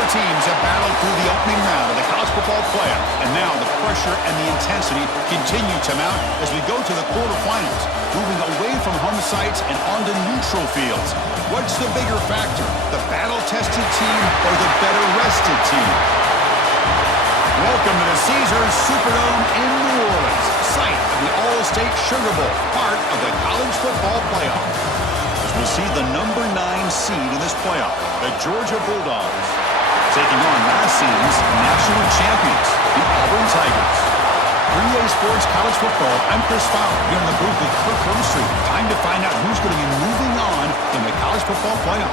Four teams have battled through the opening round of the college football playoff, and now the pressure and the intensity continue to mount as we go to the quarterfinals, moving away from home sites and onto neutral fields. What's the bigger factor, the battle-tested team or the better-rested team? Welcome to the Caesars Superdome in New Orleans, site of the All-State Sugar Bowl, part of the college football playoff. As we see the number 9 seed in this playoff, the Georgia Bulldogs, taking on last season's national champions, the Auburn Tigers. 3A Sports College Football, I'm Chris Fowler, here in the booth with Kirk Hermstreet. Time to find out who's going to be moving on in the college football playoff.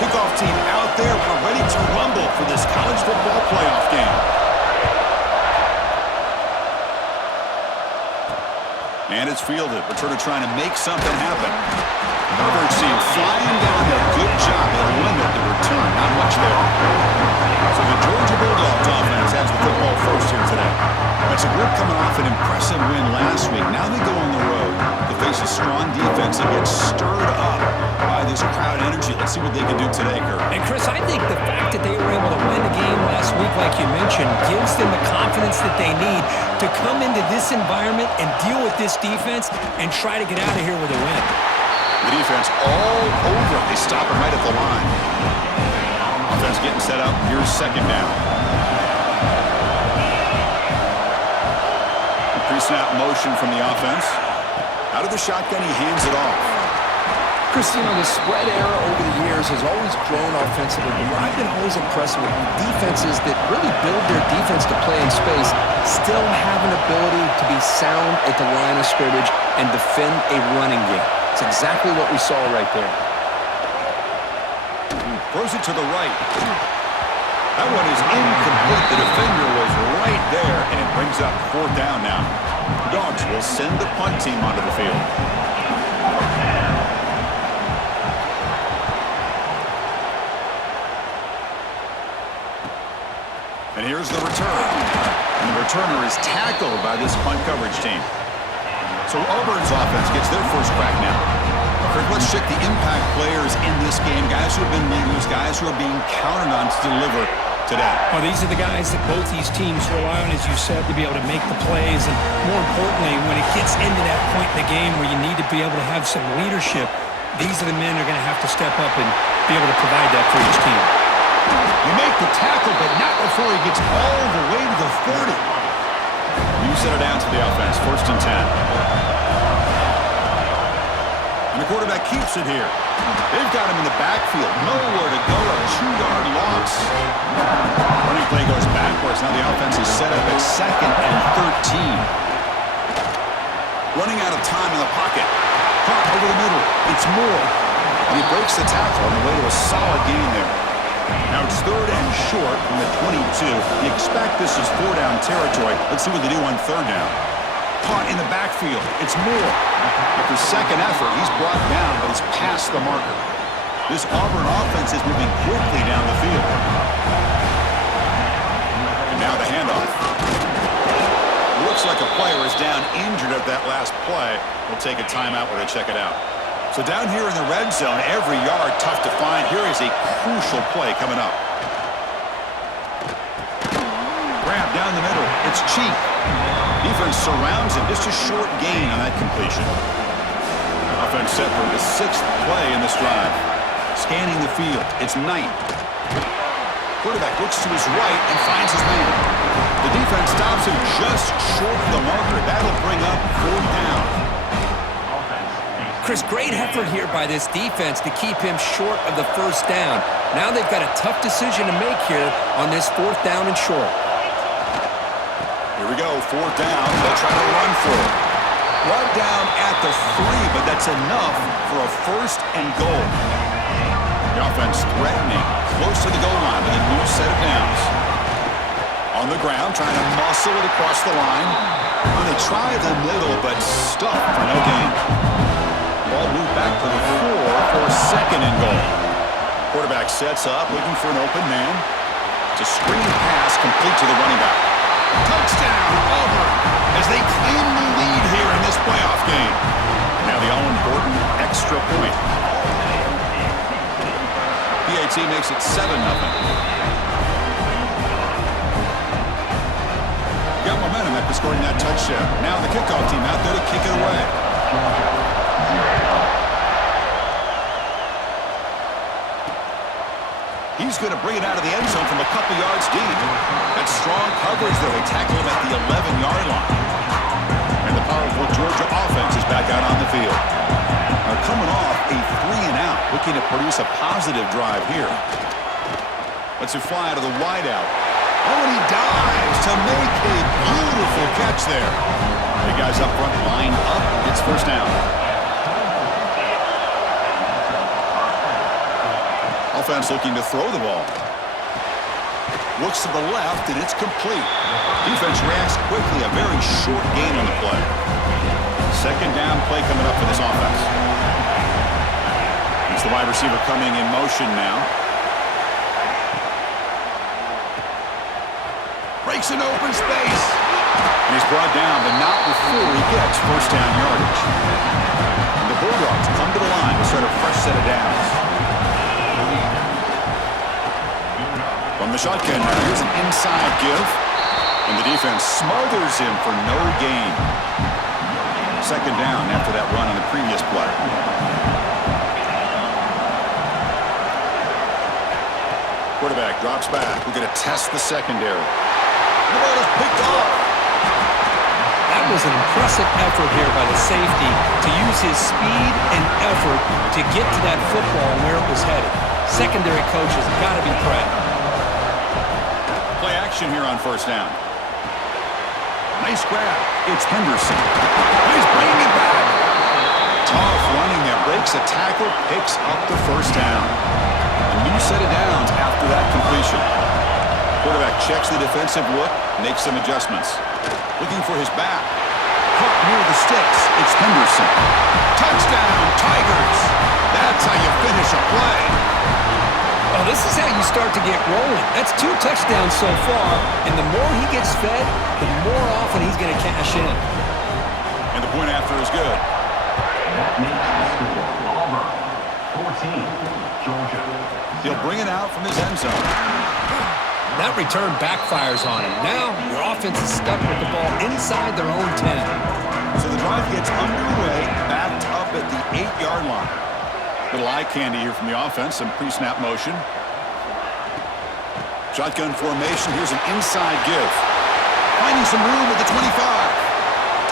Kickoff team out there. We're ready to rumble for this college football playoff game. And it's fielded. Returner trying to make something happen. Coverage team flying down there. Good job. They'll limit the return. Not much there. So the Georgia Bulldogs offense has the football first here today. That's a group coming off an impressive win last week. Now they go on the road to face a strong defense that gets stirred up by this crowd energy. Let's see what they can do today, Kurt. And Chris, I think the fact that they were able to win the game last week, like you mentioned, gives them the confidence that they need to come into this environment and deal with this defense and try to get out of here with a win. The defense all over. They stop it right at the line. Offense getting set up. Here's second down. Pre-snap motion from the offense. Out of the shotgun, he hands it off. Chris, you know, the spread era over the years has always grown offensively, but what I've been always impressed with defenses that really build their defense to play in space still have an ability to be sound at the line of scrimmage and defend a running game. It's exactly what we saw right there. Throws it to the right. That one is incomplete. The defender was right there, and it brings up fourth down now. The Dogs will send the punt team onto the field. And here's the return. And the returner is tackled by this punt coverage team. So Auburn's offense gets their first crack now. Kirk, let's check the impact players in this game. Guys who have been leaders, guys who are being counted on to deliver today. Well, these are the guys that both these teams rely on, as you said, to be able to make the plays. And more importantly, when it gets into that point in the game where you need to be able to have some leadership, these are the men that are going to have to step up and be able to provide that for each team. You make the tackle, but not before he gets all the way to the 30. You set it down to the offense, 1st and 10. And the quarterback keeps it here. They've got him in the backfield. Nowhere to go. A 2-yard loss. Running play goes backwards. Now the offense is set up at 2nd and 13. Running out of time in the pocket. Caught over the middle. It's Moore. And he breaks the tackle on the way to a solid gain there. Now it's 3rd and short from the 22. You expect this is 4-down territory. Let's see what they do on 3rd down. Caught in the backfield. It's Moore. After second effort, he's brought down, but he's past the marker. This Auburn offense is moving quickly down the field. And now the handoff. Looks like a player is down injured at that last play. We'll take a timeout where they check it out. So down here in the red zone, every yard tough to find. Here is a crucial play coming up. Grab down the middle. It's Cheek. Defense surrounds him. Just a short gain on that completion. Offense set for the 6th play in this drive. Scanning the field. It's Knight. Quarterback looks to his right and finds his man. The defense stops him just short of the marker. That'll bring up 4th down. Chris, great effort here by this defense to keep him short of the 1st down. Now they've got a tough decision to make here on this 4th down and short. Here we go, 4th down. They'll try to run for it. Brought down at the 3, but that's enough for a 1st and goal. The offense threatening, close to the goal line with a new set of downs. On the ground, trying to muscle it across the line. And they try the middle, but stuffed for no gain. Ball moved back to the 4 for 2nd and goal. Quarterback sets up, looking for an open man. It's a screen pass complete to the running back. Touchdown, Auburn, as they claim the lead here in this playoff game. Now the all-important extra point. PAT makes it 7-0. Got momentum after scoring that touchdown. Now the kickoff team out there to kick it away. He's going to bring it out of the end zone from a couple yards deep. That's strong coverage there. They tackle him at the 11-yard line. And the powerful Georgia offense is back out on the field. Now coming off a 3-and-out, looking to produce a positive drive here. Let's it fly out of the wideout. Oh, and he dives to make a beautiful catch there. The guys up front lined up. It's first down. Offense looking to throw the ball. Looks to the left, and it's complete. Defense reacts quickly. A very short gain on the play. Second down play coming up for this offense. It's the wide receiver coming in motion now. Breaks an open space. And he's brought down, but not before he gets first down yardage. And the Bulldogs come to the line to start a fresh set of downs. From the shotgun, now here's an inside give. And the defense smothers him for no gain. Second down after that run on the previous play. Quarterback drops back. We're going to test the secondary. The ball is picked off. That was an impressive effort here by the safety to use his speed and effort to get to that football and where it was headed. Secondary coach has got to be proud. Play action here on first down. Nice grab. It's Henderson. He's bringing it back. Tough running there. Breaks a tackle, picks up the first down. A new set of downs after that completion. Quarterback checks the defensive look, makes some adjustments. Looking for his back. Caught near the sticks. It's Henderson. Touchdown, Tigers. That's how you finish a play. Well, this is how you start to get rolling. That's 2 touchdowns so far, and the more he gets fed, the more often he's going to cash in. And the point after is good. That makes the score Auburn 14, Georgia. He'll bring it out from his end zone. That return backfires on him. Now, your offense is stuck with the ball inside their own 10. So the drive gets underway, backed up at the 8-yard line. Little eye candy here from the offense, some pre-snap motion. Shotgun formation, here's an inside give. Finding some room at the 25.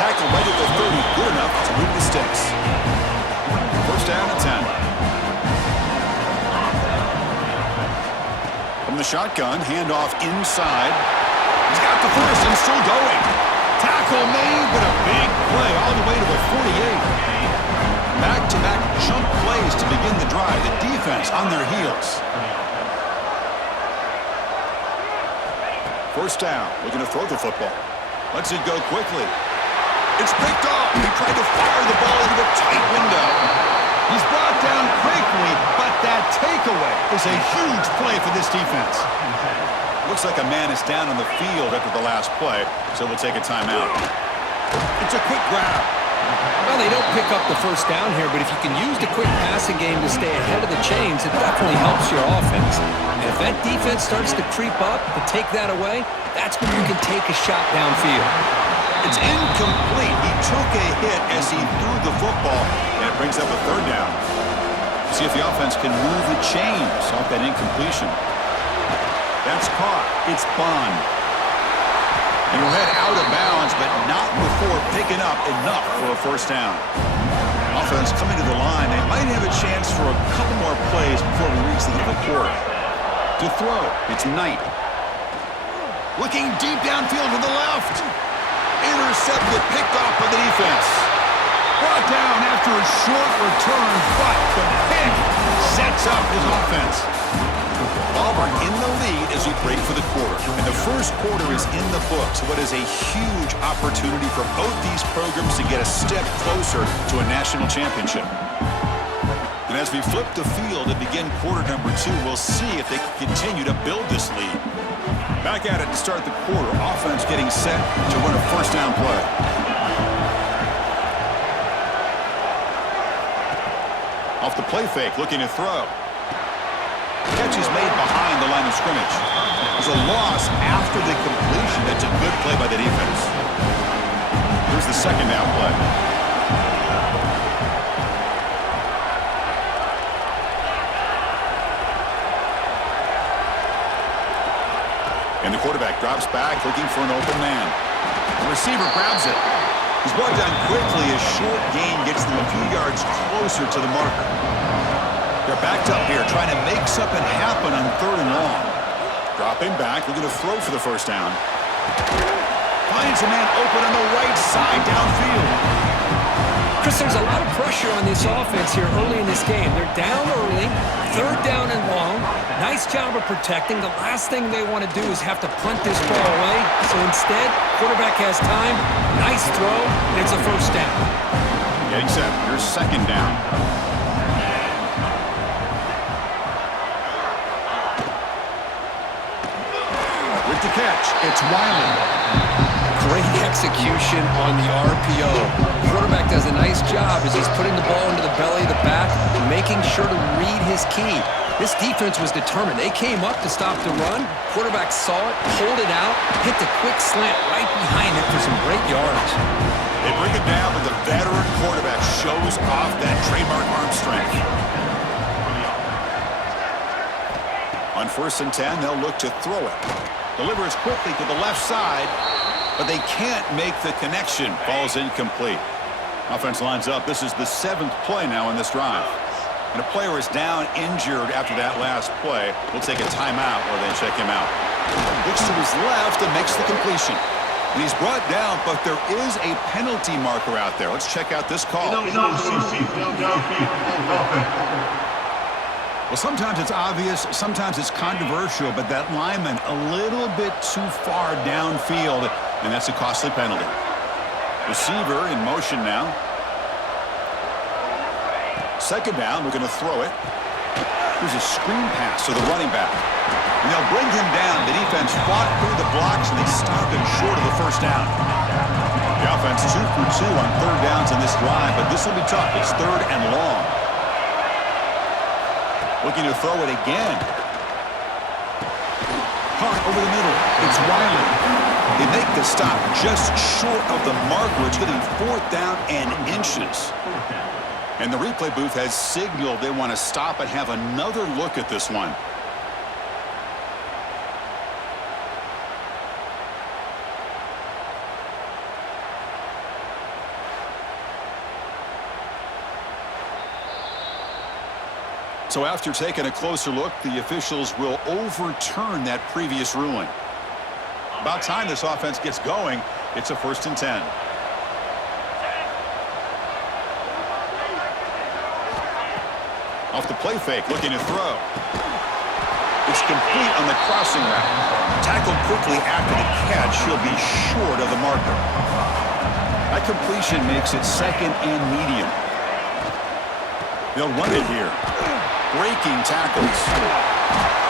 Tackle right at the 30, good enough to move the sticks. First down at 10. From the shotgun, handoff inside. He's got the first and still going. Tackle made, but a big play all the way to the 48. Back-to-back jump plays to begin the drive. The defense on their heels. First down, looking to throw the football. Lets it go quickly. It's picked off. He tried to fire the ball into a tight window. He's brought down quickly, but that takeaway is a huge play for this defense. Looks like a man is down on the field after the last play, so we'll take a timeout. It's a quick grab. Well, they don't pick up the first down here, but if you can use the quick passing game to stay ahead of the chains, it definitely helps your offense. And if that defense starts to creep up to take that away, that's when you can take a shot downfield. It's incomplete. He took a hit as he threw the football, and it brings up a third down. See if the offense can move the chains off that incompletion. That's caught. It's Bond. And he'll head out of bounds, but not before picking up enough for a first down. Offense coming to the line. They might have a chance for a couple more plays before we reach the end of the quarter. To throw, it's Knight. Looking deep downfield to the left. Intercepted, picked off by the defense. Brought down after a short return, but the pick sets up his offense. Auburn in the lead as we break for the quarter. And the first quarter is in the books. What is a huge opportunity for both these programs to get a step closer to a national championship. And as we flip the field and begin quarter number 2, we'll see if they can continue to build this lead. Back at it to start the quarter. Offense getting set to run a first down play. Off the play fake, looking to throw. Catch is made behind the line of scrimmage. There's a loss after the completion. That's a good play by the defense. Here's the second down play. And the quarterback drops back, looking for an open man. The receiver grabs it. He's brought down quickly. A short gain gets them a few yards closer to the marker. They're backed up here, trying to make something happen on 3rd and long. Dropping back, looking to throw for the first down. Finds a man open on the right side downfield. Chris, there's a lot of pressure on this offense here early in this game. They're down early, 3rd down and long. Nice job of protecting. The last thing they want to do is have to punt this ball away. So instead, quarterback has time. Nice throw, and it's a first down. Getting set. Here's second down. With the catch, it's Wiley. Great execution on the RPO. The quarterback does a nice job as he's putting the ball into the belly of the back, making sure to read his key. This defense was determined. They came up to stop the run. Quarterback saw it, pulled it out, hit the quick slant right behind it for some great yards. They bring it down, but the veteran quarterback shows off that trademark arm strength. On 1st and 10, they'll look to throw it. Delivers quickly to the left side, but they can't make the connection. Falls incomplete. Offense lines up. This is the 7th play now in this drive. And a player is down injured after that last play. We'll take a timeout or then check him out. Looks to his left and makes the completion. And he's brought down, but there is a penalty marker out there. Let's check out this call. Well, sometimes it's obvious, sometimes it's controversial, but that lineman a little bit too far downfield, and that's a costly penalty. Receiver in motion now. Second down, we're going to throw it. Here's a screen pass to the running back. And they'll bring him down. The defense fought through the blocks, and they stop him short of the first down. The offense 2 for 2 on 3rd downs in this drive, but this will be tough. It's 3rd and long. Looking to throw it again. Caught over the middle. It's Wiley. They make the stop just short of the marker. It's getting 4th down and inches. And the replay booth has signaled they want to stop and have another look at this one. So after taking a closer look, the officials will overturn that previous ruling. About time this offense gets going. It's a 1st and 10. Off the play fake, looking to throw. It's complete on the crossing route. Tackled quickly after the catch. He'll be short of the marker. That completion makes it 2nd and medium. They'll run it here. Breaking tackles.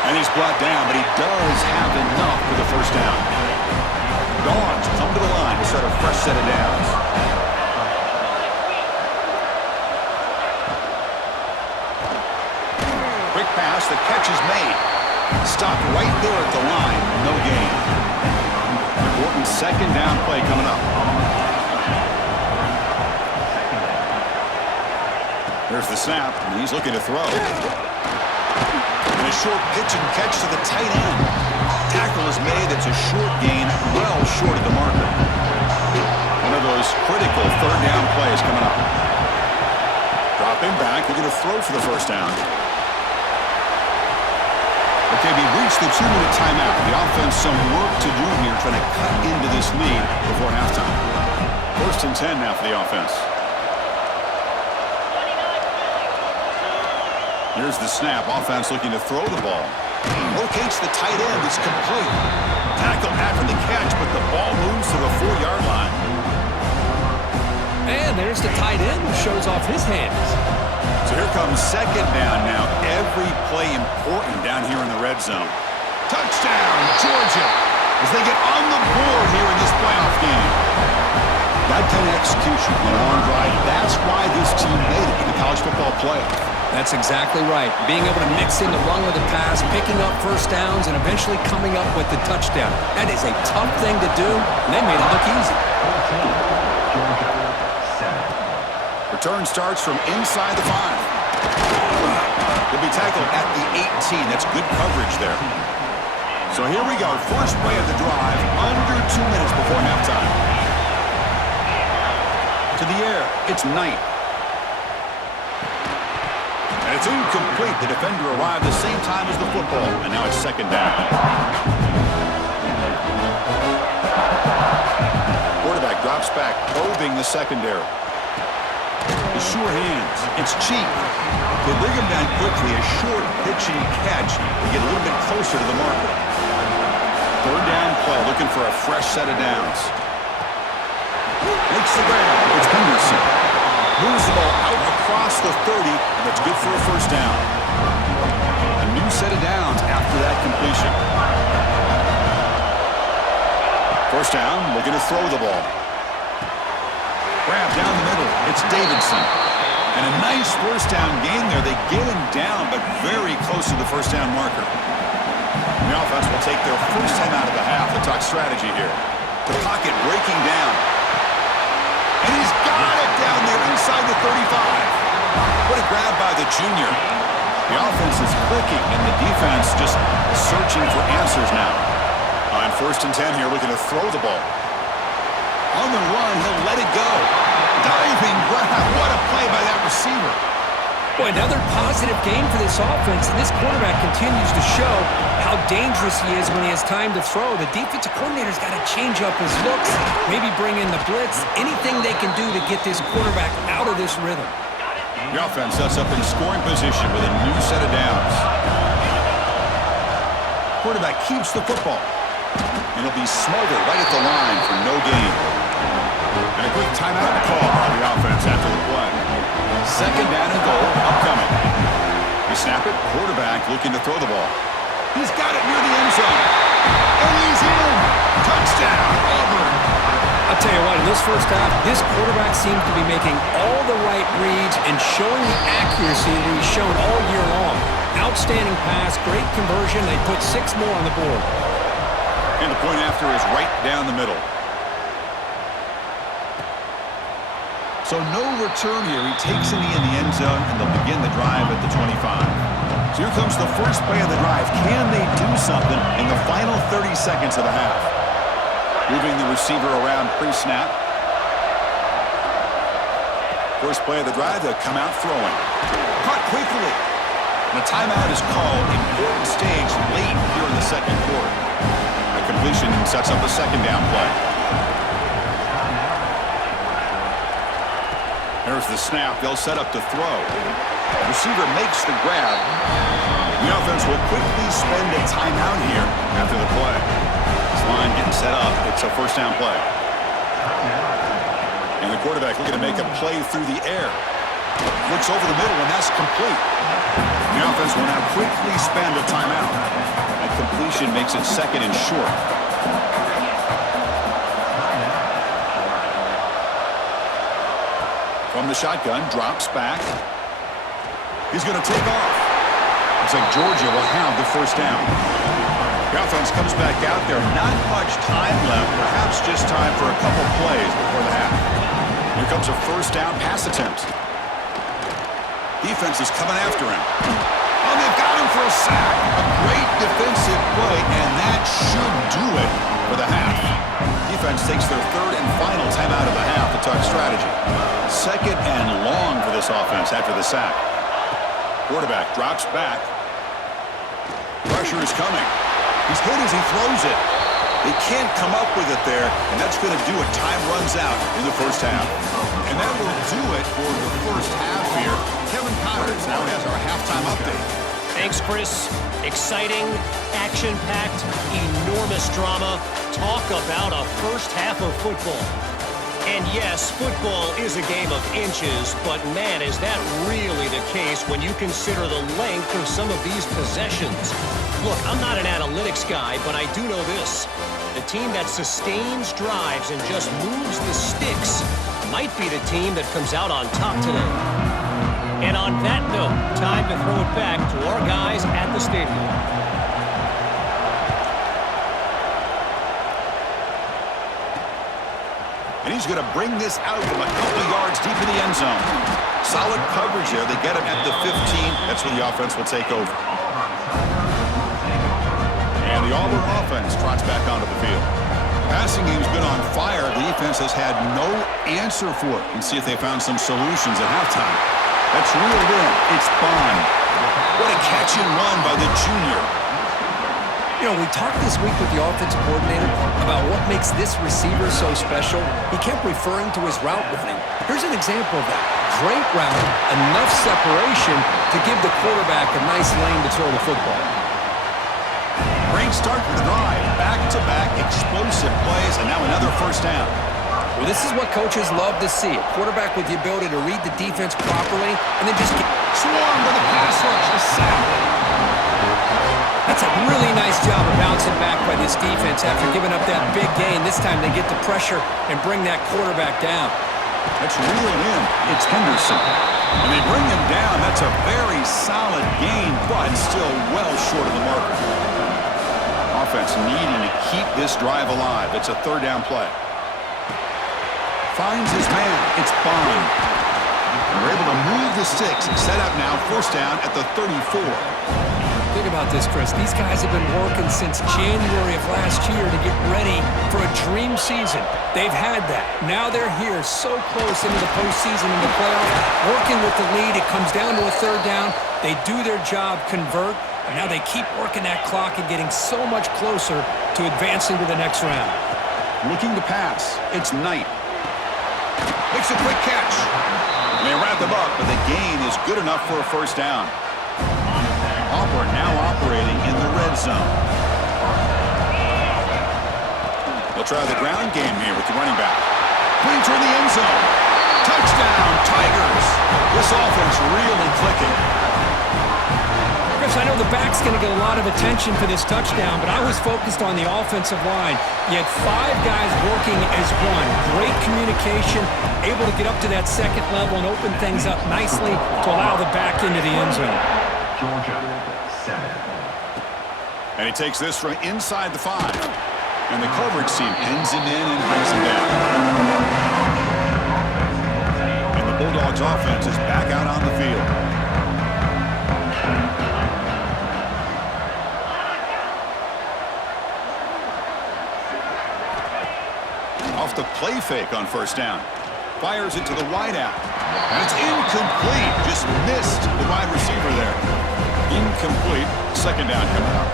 And he's brought down, but he does have enough for the first down. Dogs come to the line to start a fresh set of downs. Quick pass, the catch is made. Stopped right there at the line, no gain. Important 2nd down play coming up. There's the snap, and he's looking to throw. And a short pitch and catch to the tight end. Tackle is made. It's a short gain, well short of the marker. One of those critical 3rd down plays coming up. Dropping back, looking to throw for the first down. Okay, we've reached the 2-minute timeout. The offense some work to do here, trying to cut into this lead before halftime. 1st and 10 now for the offense. Here's the snap. Offense looking to throw the ball. Locates the tight end. It's complete. Tackle after the catch, but the ball moves to the 4-yard line. And there's the tight end who shows off his hands. So here comes 2nd down now. Every play important down here in the red zone. Touchdown, Georgia, as they get on the board here in this playoff game. That kind of execution on a long drive, that's why this team made it in the college football playoff. That's exactly right. Being able to mix in the run with the pass, picking up first downs, and eventually coming up with the touchdown. That is a tough thing to do, and they made it look easy. 14, Georgia 7. Return starts from inside the 5. He'll be tackled at the 18. That's good coverage there. So here we go. First play of the drive, under 2 minutes before halftime. To the air, it's Knight. And it's incomplete. The defender arrived the same time as the football, and now it's second down. Quarterback drops back, probing the secondary. The sure hands. It's cheap. They bring him down quickly. A short pitch and catch to get a little bit closer to the marker. Third down play, looking for a fresh set of downs. Makes the grab. It's Henderson. Moves the ball out across the 30, and that's good for a first down. A new set of downs after that completion. First down, looking to throw the ball. Grab down the middle. It's Davidson. And a nice first down gain there. They get him down, but very close to the first down marker. The offense will take their first time out of the half. The talk strategy here. The pocket breaking down. And he's got it down there inside the 35. What a grab by the junior. The offense is clicking, and the defense just searching for answers now. On first and 10 here, looking to throw the ball. On the run, he'll let it go. Diving grab. What a play by that receiver. Boy, another positive game for this offense, and this quarterback continues to show how dangerous he is when he has time to throw. The defensive coordinator's got to change up his looks, maybe bring in the blitz, anything they can do to get this quarterback out of this rhythm. The offense sets up in scoring position with a new set of downs. Quarterback keeps the football, and he'll be smothered right at the line for no gain. And a quick timeout call by the offense after the play. Second down and goal, upcoming. They snap it, quarterback looking to throw the ball. He's got it near the end zone. And he's in. Touchdown, Auburn. I'll tell you what, in this first half, this quarterback seems to be making all the right reads and showing the accuracy that he's shown all year long. Outstanding pass, great conversion. They put 6 more on the board. And the point after is right down the middle. So no return here. He takes it in the end zone, and they'll begin the drive at the 25. So here comes the first play of the drive. Can they do something in the final 30 seconds of the half? Moving the receiver around pre-snap. First play of the drive, they'll come out throwing. Caught quickly. And a timeout is called. Important stage late here in the second quarter. A completion sets up a second down play. There's the snap. They'll set up to throw. Receiver makes the grab. The offense will quickly spend a timeout here after the play. This line getting set up. It's a first down play. And the quarterback looking to make a play through the air. Looks over the middle, and that's complete. The offense will now quickly spend a timeout. That completion makes it second and short. From the shotgun, drops back. He's going to take off. Looks like Georgia will have the first down. The offense comes back out there. Not much time left. Perhaps just time for a couple plays before the half. Here comes a first down pass attempt. Defense is coming after him. Oh, they've got him for a sack. A great defensive play, and that should do it for the half. Defense takes their third and final timeout of the half to talk strategy. Second and long for this offense after the sack. Quarterback drops back. Pressure is coming. He's hit as he throws it. They can't come up with it there, and that's going to do it. Time runs out in the first half. And that will do it for the first half here. Kevin Connors now has our halftime update. Thanks, Chris. Exciting, action-packed, enormous drama. Talk about a first half of football. And yes, football is a game of inches, but man, is that really the case when you consider the length of some of these possessions. Look, I'm not an analytics guy, but I do know this. The team that sustains drives and just moves the sticks might be the team that comes out on top today. And on that note, time to throw it back to our guys at the stadium. And he's going to bring this out from a couple yards deep in the end zone. Solid coverage there. They get him at the 15. That's where the offense will take over. And the Auburn offense trots back onto the field. Passing game's been on fire. The defense has had no answer for it. And see if they found some solutions at halftime. That's reeled in. It's Bond. What a catch and run by the junior. You know, we talked this week with the offensive coordinator about what makes this receiver so special. He kept referring to his route running. Here's an example of that. Great route, enough separation to give the quarterback a nice lane to throw the football. Great start for the drive. Back-to-back explosive plays, and now another first down. Well, this is what coaches love to see. A quarterback with the ability to read the defense properly and then just get Swarmed by the pass rush. A sack. That's a really nice job of bouncing back by this defense after giving up that big gain. This time they get the pressure and bring that quarterback down. That's reeled in. It's Henderson. And they bring him down. That's a very solid gain, but still well short of the marker. Offense needing to keep this drive alive. It's a third down play. Finds his man. It's Bond. And we're able to move the sticks. Set up now. First down at the 34. Think about this, Chris. These guys have been working since January of last year to get ready for a dream season. They've had that. Now they're here so close into the postseason and the playoff, working with the lead. It comes down to a third down. They do their job, convert, and now they keep working that clock and getting so much closer to advancing to the next round. Looking to pass. It's Knight. Makes a quick catch. And they wrap them up, but the gain is good enough for a first down. Auburn now operating in the red zone. They'll try the ground game here with the running back. Putting toward the end zone. Touchdown, Tigers. This offense really clicking. Chris, I know the back's going to get a lot of attention for this touchdown, but I was focused on the offensive line. You had 5 guys working as one. Great communication, able to get up to that second level and open things up nicely to allow the back into the end zone. Georgia, 7. And he takes this from inside the 5. And the coverage team pins him in and brings him down. And the Bulldogs offense is back out on the field. Off the play fake on first down. Fires it to the wide out. And it's incomplete. Just missed the wide receiver there. Incomplete. Second down coming up.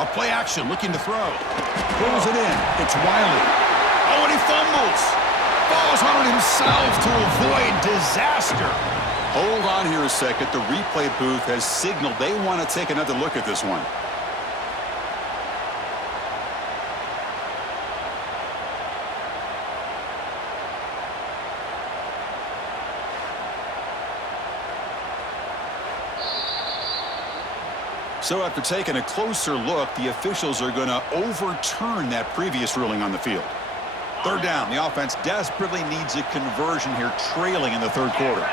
A play action looking to throw. Pulls it in. It's Wiley. Oh, and he fumbles. Falls on it himself to avoid disaster. Hold on here a second. The replay booth has signaled they want to take another look at this one. So after taking a closer look, the officials are going to overturn that previous ruling on the field. Third down. The offense desperately needs a conversion here, trailing in the third quarter.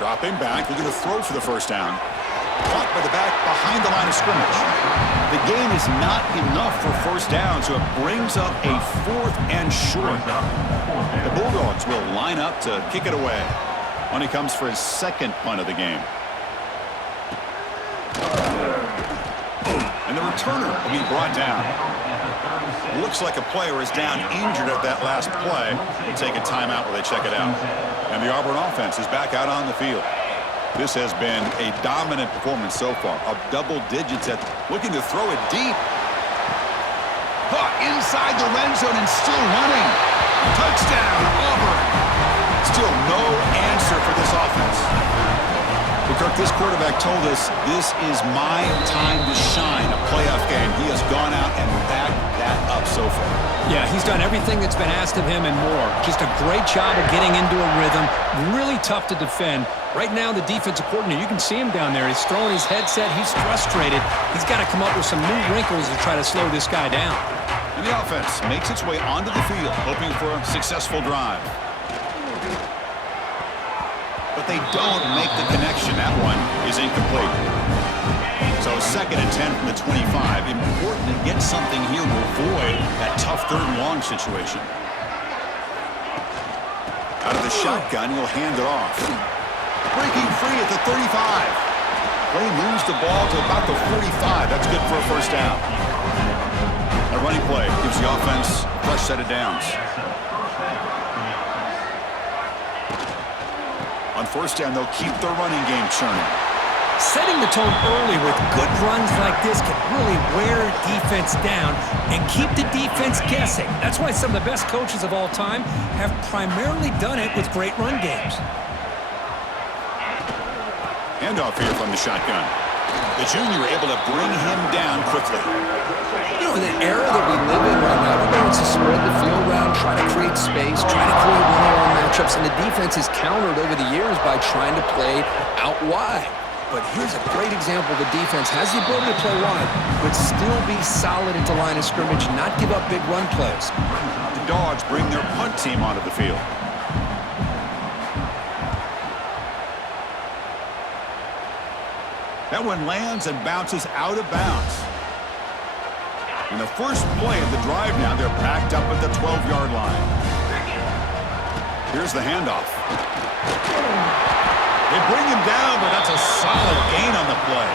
Dropping back, looking to throw for the first down. Caught by the back behind the line of scrimmage. The gain is not enough for first down, so it brings up a 4th and short. The Bulldogs will line up to kick it away when he comes for his second punt of the game. And the returner will be brought down. Looks like a player is down injured at that last play. We'll take a timeout while they check it out. And the Auburn offense is back out on the field. This has been a dominant performance so far. Up double digits at looking to throw it deep. Caught inside the red zone and still running. Touchdown, Auburn. Still no answer for this offense. But Kirk, this quarterback told us this is my time to shine, a playoff game. He has gone out and backed that up so Yeah, he's done everything that's been asked of him and more. Just a great job of getting into a rhythm. Really tough to defend. Right now, the defensive coordinator, you can see him down there. He's throwing his headset. He's frustrated. He's got to come up with some new wrinkles to try to slow this guy down. And the offense makes its way onto the field, hoping for a successful drive. But they don't make the connection. That one is incomplete. So 2nd and 10 from the 25. Important to get something here to avoid that tough 3rd and long situation. Out of the shotgun, he'll hand it off. Breaking free at the 35. Play moves the ball to about the 45. That's good for a first down. A running play gives the offense a fresh set of downs. On first down, they'll keep their running game churning. Setting the tone early with good runs like this can really wear defense down and keep the defense guessing. That's why some of the best coaches of all time have primarily done it with great run games. Handoff here from the shotgun. The junior able to bring him down quickly. You know, in the era that we live in right now, everybody wants to spread the field around, try to create space, try to create one-on-one matchups, and the defense is countered over the years by trying to play out wide. But here's a great example. The defense has the ability to play wide, but still be solid into line of scrimmage, not give up big run plays. The Dogs bring their punt team onto the field. That one lands and bounces out of bounds. In the first play of the drive now, they're backed up at the 12-yard line. Here's the handoff. They bring him down, but that's a solid gain on the play.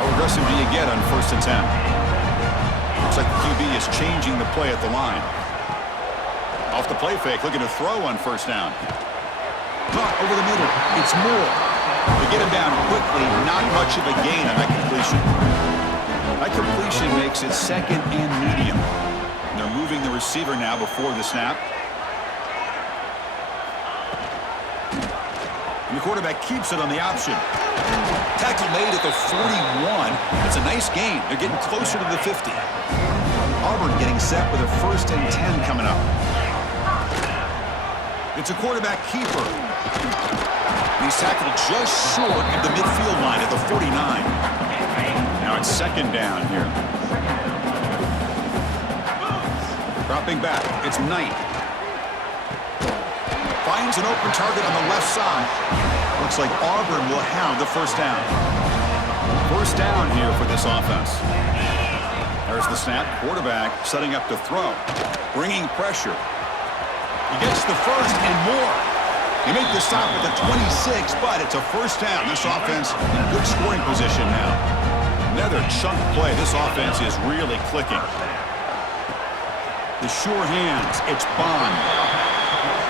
How aggressive do you get on 1st and 10? Looks like the QB is changing the play at the line. Off the play fake, looking to throw on 1st down. Caught over the middle. It's Moore. To get him down quickly, not much of a gain on that completion. That completion makes it 2nd and medium. And they're moving the receiver now before the snap. And the quarterback keeps it on the option. Tackle made at the 41. It's a nice gain. They're getting closer to the 50. Auburn getting set with a 1st and 10 coming up. It's a quarterback keeper. He's tackled just short of the midfield line at the 49. Now it's 2nd down here. Dropping back, it's Knight. Finds an open target on the left side. Looks like Auburn will have the 1st down. 1st down here for this offense. There's the snap. Quarterback setting up to throw. Bringing pressure. He gets the 1st and more. They make the stop at the 26, but it's a 1st down. This offense in good scoring position now. Another chunk play. This offense is really clicking. The sure hands. It's Bond.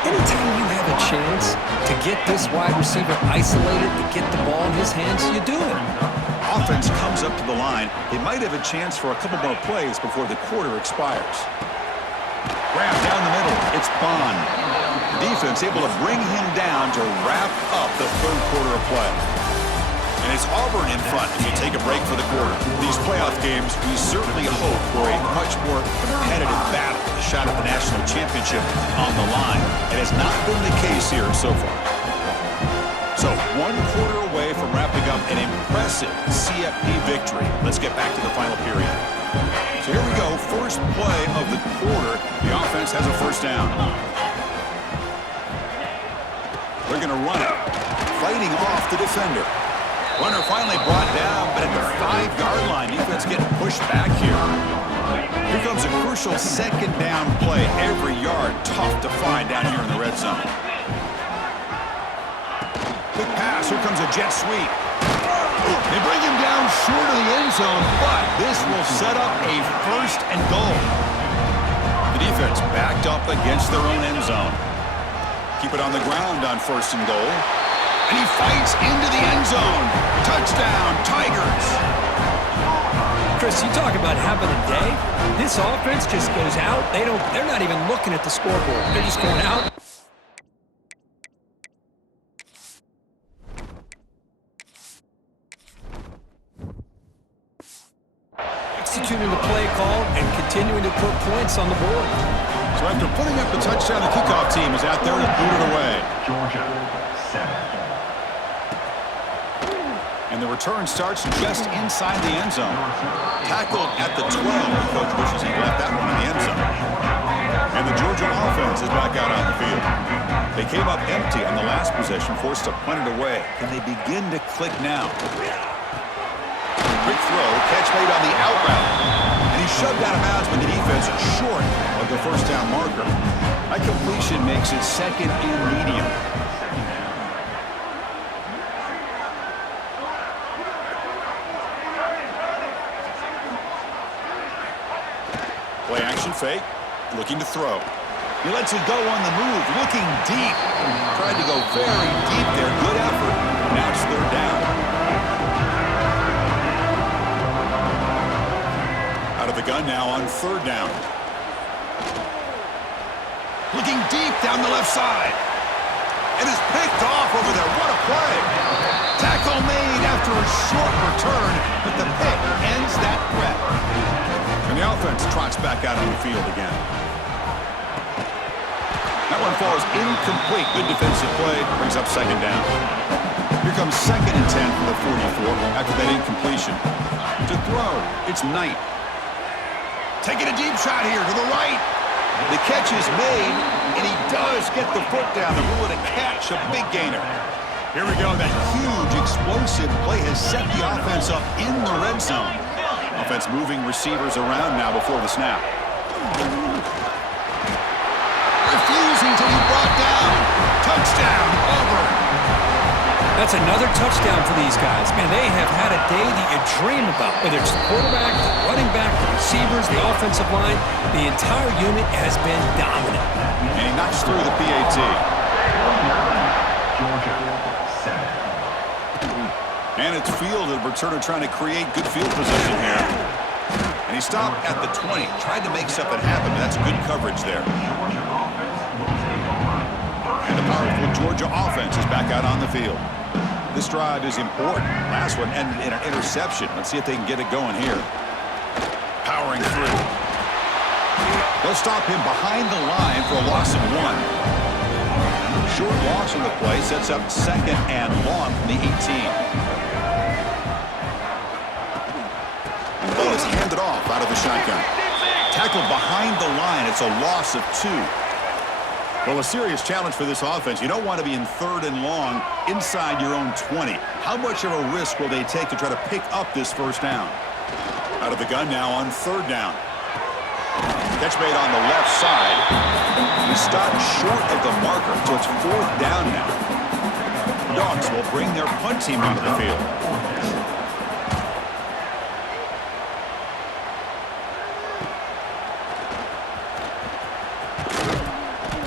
Anytime you have a chance to get this wide receiver isolated, to get the ball in his hands, you do it. Offense comes up to the line. They might have a chance for a couple more plays before the quarter expires. Grab down the middle. It's Bond. The defense able to bring him down to wrap up the 3rd quarter of play. And it's Auburn in front as you take a break for the quarter. These playoff games, we certainly hope for a much more competitive battle. A shot at the national championship on the line. It has not been the case here so far. So 1 quarter away from wrapping up an impressive CFP victory. Let's get back to the final period. So here we go. First play of the quarter. The offense has a 1st down. They're going to run it. Fighting off the defender. Runner finally brought down, but at the 5-yard line, defense getting pushed back here. Here comes a crucial 2nd down play. Every yard tough to find down here in the red zone. Quick pass. Here comes a jet sweep. They bring him down short of the end zone, but this will set up a 1st and goal. The defense backed up against their own end zone. Keep it on the ground on 1st and goal. And he fights into the end zone. Touchdown, Tigers. Chris, you talk about having a day. This offense just goes out. They're not even looking at the scoreboard. They're just going out. Executing the play call and continuing to put points on the board. So after putting up the touchdown, the kickoff team is out there to boot it away. Georgia, 7. And the return starts just inside the end zone. Tackled at the 12. The coach wishes he left that one in the end zone. And the Georgia offense is back out on the field. They came up empty on the last possession, forced to punt it away. Can they begin to click now? Quick throw, catch made on the out route. And he shoved out of bounds with the defense short of the first down marker. That completion makes it second and medium. Play action fake, looking to throw. He lets it go on the move, looking deep. Tried to go very deep there, good effort. Now it's third down. Out of the gun now on third down. Looking deep down the left side. And is picked off over there. What a play. Tackle made after a short return, but the pick ends that threat. And the offense trots back out on the field again. That one falls incomplete. Good defensive play. Brings up second down. Here comes 2nd and 10 from the 44 after that incompletion. To throw, it's Knight. Taking a deep shot here to the right. The catch is made, and he does get the foot down. The rule of the catch, a big gainer. Here we go. That huge, explosive play has set the offense up in the red zone. Offense moving receivers around now before the snap. Refusing to be brought down. Touchdown, Auburn. That's another touchdown for these guys. Man, they have had a day that you dream about. Whether it's the quarterback, the running back, the receivers, the offensive line, the entire unit has been dominant. And he knocks through the PAT. Georgia, 7. And it's fielded. Returner trying to create good field position here. And he stopped at the 20. Tried to make something happen, but that's good coverage there. And the powerful Georgia offense is back out on the field. This drive is important. Last one ended in an interception. Let's see if they can get it going here. Powering through. They'll stop him behind the line for a loss of 1. Short loss on the play sets up 2nd and long from the 18. And the ball is handed off out of the shotgun. Tackled behind the line. It's a loss of 2. Well, a serious challenge for this offense. You don't want to be in 3rd and long inside your own 20. How much of a risk will they take to try to pick up this first down? Out of the gun now on 3rd down. Catch made on the left side. He stopped short of the marker, so it's 4th down now. Dogs will bring their punt team onto the field.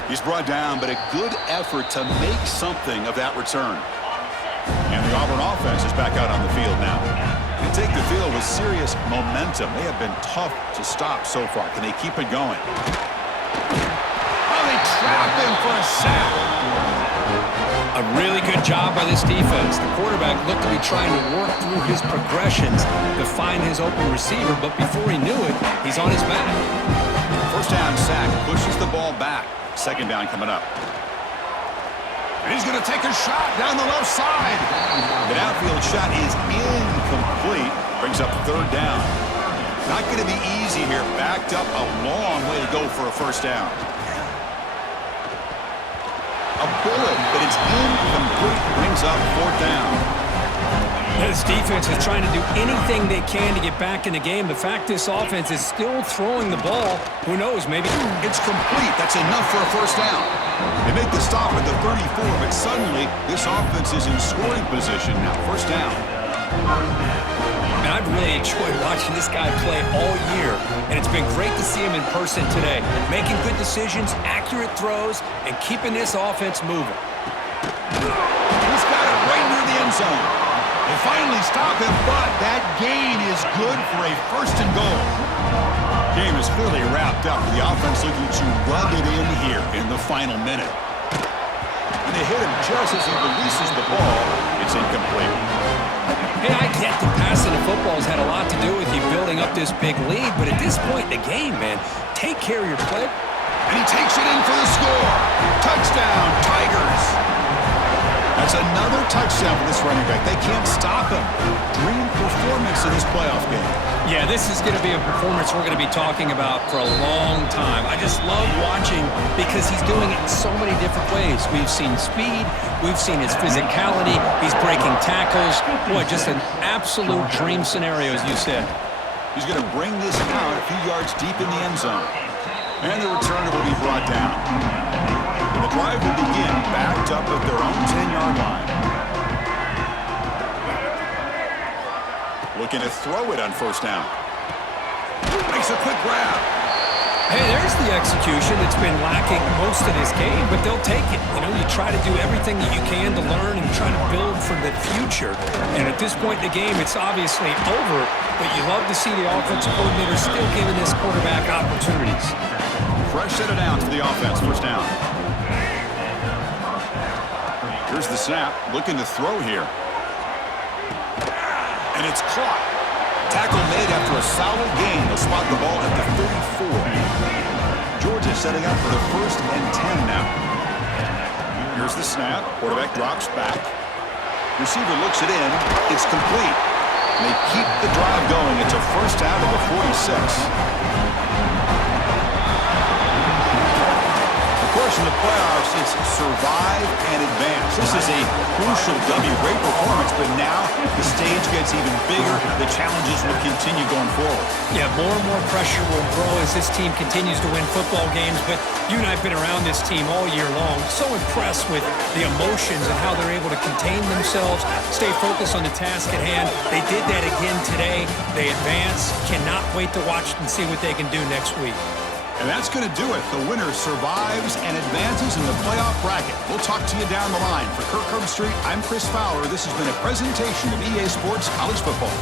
He's brought down, but a good effort to make something of that return. And the Auburn offense is back out on the field now. They take the field with serious momentum. They have been tough to stop so far. Can they keep it going? Oh, they trap him for a sack. A really good job by this defense. The quarterback looked to be trying to work through his progressions to find his open receiver, but before he knew it, he's on his back. First down sack, pushes the ball back. 2nd down coming up. And he's going to take a shot down the left side. The downfield shot is incomplete. Brings up 3rd down. Not going to be easy here. Backed up a long way to go for a first down. A bullet, but it's incomplete. Brings up 4th down. This defense is trying to do anything they can to get back in the game. The fact this offense is still throwing the ball, who knows, maybe. It's complete. That's enough for a first down. They make the stop at the 34, but suddenly this offense is in scoring position now. First down. And I've really enjoyed watching this guy play all year, and it's been great to see him in person today, making good decisions, accurate throws, and keeping this offense moving. He's got it right near the end zone. They finally stop him, but that gain is good for a 1st and goal. Game is clearly wrapped up. The offense looking to rub it in here in the final minute. And they hit him just as he releases the ball. It's incomplete. Hey, I get that passing the football's had a lot to do with you building up this big lead, but at this point in the game, man, take care of your play. And he takes it in for the score. Touchdown, Tigers. That's another touchdown for this running back. They can't stop him. Dream performance in this playoff game. Yeah, this is going to be a performance we're going to be talking about for a long time. I just love watching because he's doing it in so many different ways. We've seen speed. We've seen his physicality. He's breaking tackles. Boy, just an absolute dream scenario, as you said. He's going to bring this out a few yards deep in the end zone. And the returner will be brought down. And the drive will begin backed up at their own 10-yard line. Looking to throw it on first down. Makes a quick grab. Hey, there's the execution that's been lacking most of this game, but they'll take it. You know, you try to do everything that you can to learn and try to build for the future. And at this point in the game, it's obviously over, but you love to see the offensive coordinator still giving this quarterback opportunities. Fresh set of downs for the offense, first down. Here's the snap, looking to throw here. And it's caught. Tackle made after a solid gain. They'll spot the ball at the 34. Georgia setting up for the 1st and 10 now. Here's the snap. Quarterback drops back. Receiver looks it in. It's complete. They keep the drive going. It's a first down to the 46. Of course, in the playoffs, it's survive and advance. This is a crucial W. Great performance, but now the stage gets even bigger. The challenges will continue going forward. Yeah, more and more pressure will grow as this team continues to win football games, but you and I have been around this team all year long. So impressed with the emotions and how they're able to contain themselves, stay focused on the task at hand. They did that again today. They advance. Cannot wait to watch and see what they can do next week. And that's going to do it. The winner survives and advances in the playoff bracket. We'll talk to you down the line. For Kirk Herbstreit, I'm Chris Fowler. This has been a presentation of EA Sports College Football.